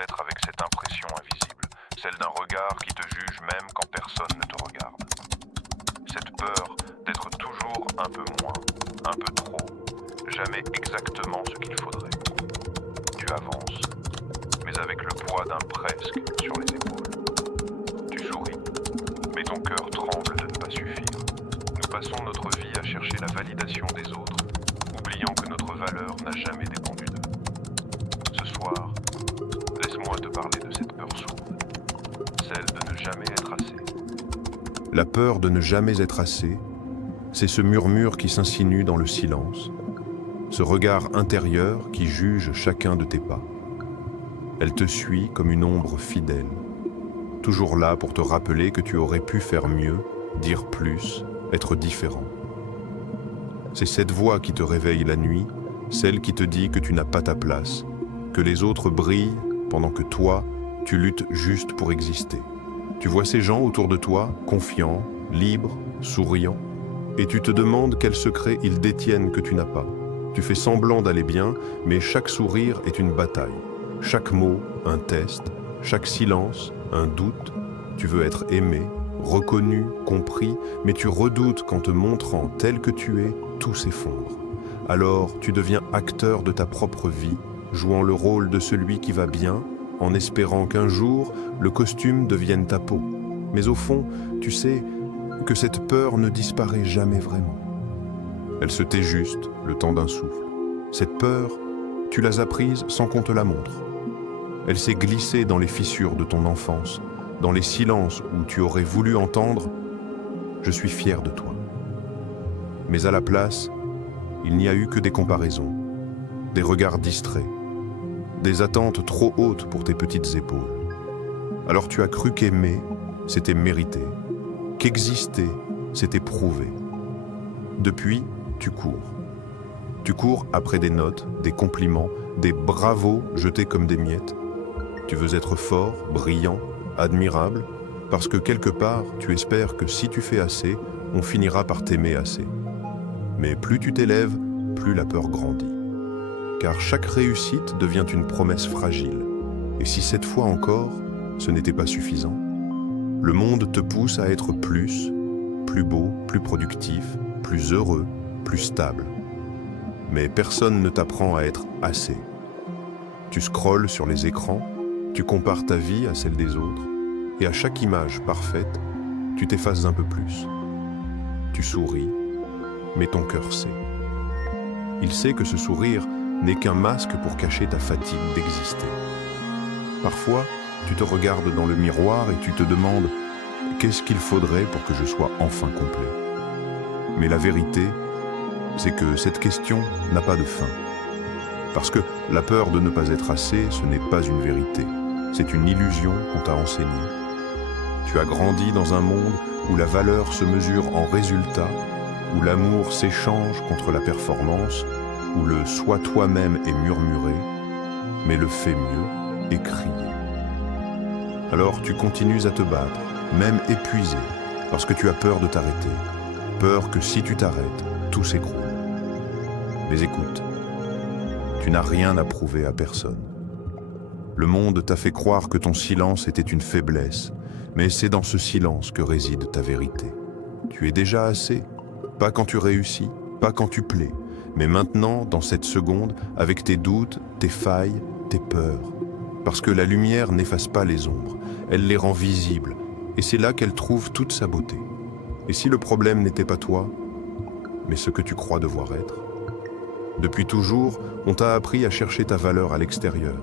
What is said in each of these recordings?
peut-être avec cette impression invisible, celle d'un regard qui te juge même quand personne ne te regarde. Cette peur d'être toujours un peu moins, un peu trop, jamais exactement ce qu'il faudrait. Tu avances, mais avec le poids d'un presque sur les épaules. Tu souris, mais ton cœur tremble de ne pas suffire. Nous passons notre vie à chercher la validation des autres, oubliant que notre valeur n'a jamais dépendu d'eux. Ce soir, laisse-moi te parler de cette peur sourde, celle de ne jamais être assez. La peur de ne jamais être assez, c'est ce murmure qui s'insinue dans le silence, ce regard intérieur qui juge chacun de tes pas. Elle te suit comme une ombre fidèle, toujours là pour te rappeler que tu aurais pu faire mieux, dire plus, être différent. C'est cette voix qui te réveille la nuit, celle qui te dit que tu n'as pas ta place, que les autres brillent pendant que toi, tu luttes juste pour exister. Tu vois ces gens autour de toi, confiants, libres, souriants, et tu te demandes quel secret ils détiennent que tu n'as pas. Tu fais semblant d'aller bien, mais chaque sourire est une bataille. Chaque mot, un test, chaque silence, un doute. Tu veux être aimé, reconnu, compris, mais tu redoutes qu'en te montrant tel que tu es, tout s'effondre. Alors tu deviens acteur de ta propre vie, jouant le rôle de celui qui va bien, en espérant qu'un jour, le costume devienne ta peau. Mais au fond, tu sais que cette peur ne disparaît jamais vraiment. Elle se tait juste, le temps d'un souffle. Cette peur, tu l'as apprise sans qu'on te la montre. Elle s'est glissée dans les fissures de ton enfance, dans les silences où tu aurais voulu entendre « Je suis fier de toi ». Mais à la place, il n'y a eu que des comparaisons, des regards distraits, des attentes trop hautes pour tes petites épaules. Alors tu as cru qu'aimer, c'était mériter, qu'exister, c'était prouver. Depuis, tu cours. Tu cours après des notes, des compliments, des bravos jetés comme des miettes. Tu veux être fort, brillant, admirable, parce que quelque part, tu espères que si tu fais assez, on finira par t'aimer assez. Mais plus tu t'élèves, plus la peur grandit. Car chaque réussite devient une promesse fragile. Et si cette fois encore, ce n'était pas suffisant, le monde te pousse à être plus beau, plus productif, plus heureux, plus stable. Mais personne ne t'apprend à être assez. Tu scrolles sur les écrans, tu compares ta vie à celle des autres, et à chaque image parfaite, tu t'effaces un peu plus. Tu souris, mais ton cœur sait. Il sait que ce sourire n'est qu'un masque pour cacher ta fatigue d'exister. Parfois, tu te regardes dans le miroir et tu te demandes « Qu'est-ce qu'il faudrait pour que je sois enfin complet ?» Mais la vérité, c'est que cette question n'a pas de fin. Parce que la peur de ne pas être assez, ce n'est pas une vérité. C'est une illusion qu'on t'a enseignée. Tu as grandi dans un monde où la valeur se mesure en résultats, où l'amour s'échange contre la performance, où le « sois toi-même » est murmuré, mais le « fais mieux » est crié. Alors tu continues à te battre, même épuisé, parce que tu as peur de t'arrêter. Peur que si tu t'arrêtes, tout s'écroule. Mais écoute, tu n'as rien à prouver à personne. Le monde t'a fait croire que ton silence était une faiblesse, mais c'est dans ce silence que réside ta vérité. Tu es déjà assez, pas quand tu réussis, pas quand tu plais, mais maintenant, dans cette seconde, avec tes doutes, tes failles, tes peurs. Parce que la lumière n'efface pas les ombres, elle les rend visibles, et c'est là qu'elle trouve toute sa beauté. Et si le problème n'était pas toi, mais ce que tu crois devoir être? Depuis toujours, on t'a appris à chercher ta valeur à l'extérieur,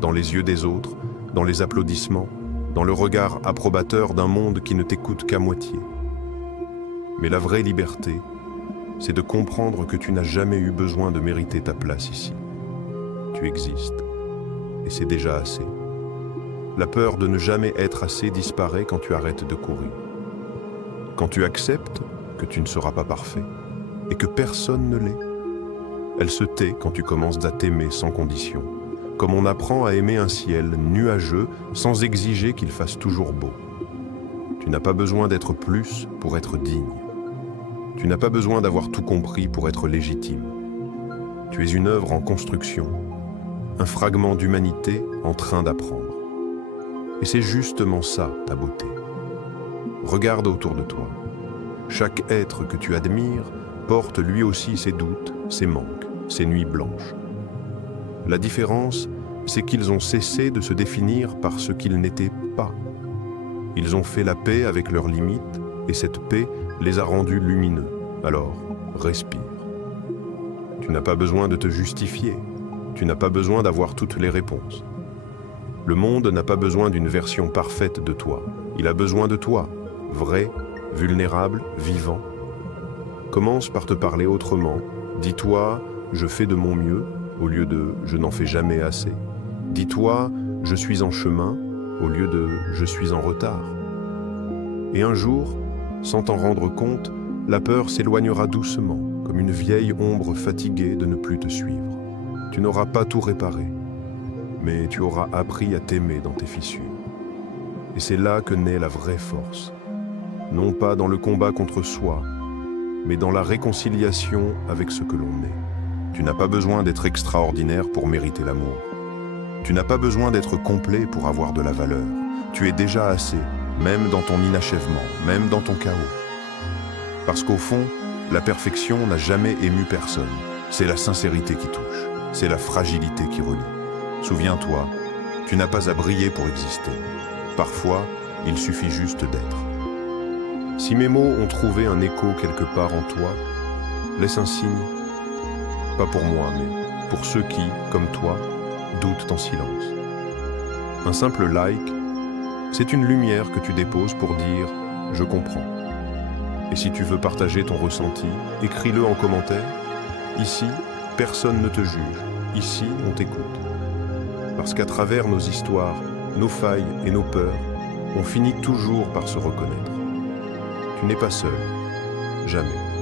dans les yeux des autres, dans les applaudissements, dans le regard approbateur d'un monde qui ne t'écoute qu'à moitié. Mais la vraie liberté, c'est de comprendre que tu n'as jamais eu besoin de mériter ta place ici. Tu existes, et c'est déjà assez. La peur de ne jamais être assez disparaît quand tu arrêtes de courir. Quand tu acceptes que tu ne seras pas parfait, et que personne ne l'est, elle se tait quand tu commences à t'aimer sans condition, comme on apprend à aimer un ciel nuageux sans exiger qu'il fasse toujours beau. Tu n'as pas besoin d'être plus pour être digne. Tu n'as pas besoin d'avoir tout compris pour être légitime. Tu es une œuvre en construction, un fragment d'humanité en train d'apprendre. Et c'est justement ça, ta beauté. Regarde autour de toi. Chaque être que tu admires porte lui aussi ses doutes, ses manques, ses nuits blanches. La différence, c'est qu'ils ont cessé de se définir par ce qu'ils n'étaient pas. Ils ont fait la paix avec leurs limites et cette paix les a rendus lumineux. Alors, respire. Tu n'as pas besoin de te justifier. Tu n'as pas besoin d'avoir toutes les réponses. Le monde n'a pas besoin d'une version parfaite de toi. Il a besoin de toi, vrai, vulnérable, vivant. Commence par te parler autrement. Dis-toi, je fais de mon mieux, au lieu de je n'en fais jamais assez. Dis-toi, je suis en chemin, au lieu de je suis en retard. Et un jour, sans t'en rendre compte, la peur s'éloignera doucement, comme une vieille ombre fatiguée de ne plus te suivre. Tu n'auras pas tout réparé, mais tu auras appris à t'aimer dans tes fissures. Et c'est là que naît la vraie force. Non pas dans le combat contre soi, mais dans la réconciliation avec ce que l'on est. Tu n'as pas besoin d'être extraordinaire pour mériter l'amour. Tu n'as pas besoin d'être complet pour avoir de la valeur. Tu es déjà assez, même dans ton inachèvement, même dans ton chaos. Parce qu'au fond, la perfection n'a jamais ému personne. C'est la sincérité qui touche, c'est la fragilité qui relie. Souviens-toi, tu n'as pas à briller pour exister. Parfois, il suffit juste d'être. Si mes mots ont trouvé un écho quelque part en toi, laisse un signe. Pas pour moi, mais pour ceux qui, comme toi, doutent en silence. Un simple like, c'est une lumière que tu déposes pour dire « je comprends ». Et si tu veux partager ton ressenti, écris-le en commentaire. Ici, personne ne te juge. Ici, on t'écoute. Parce qu'à travers nos histoires, nos failles et nos peurs, on finit toujours par se reconnaître. Tu n'es pas seul. Jamais.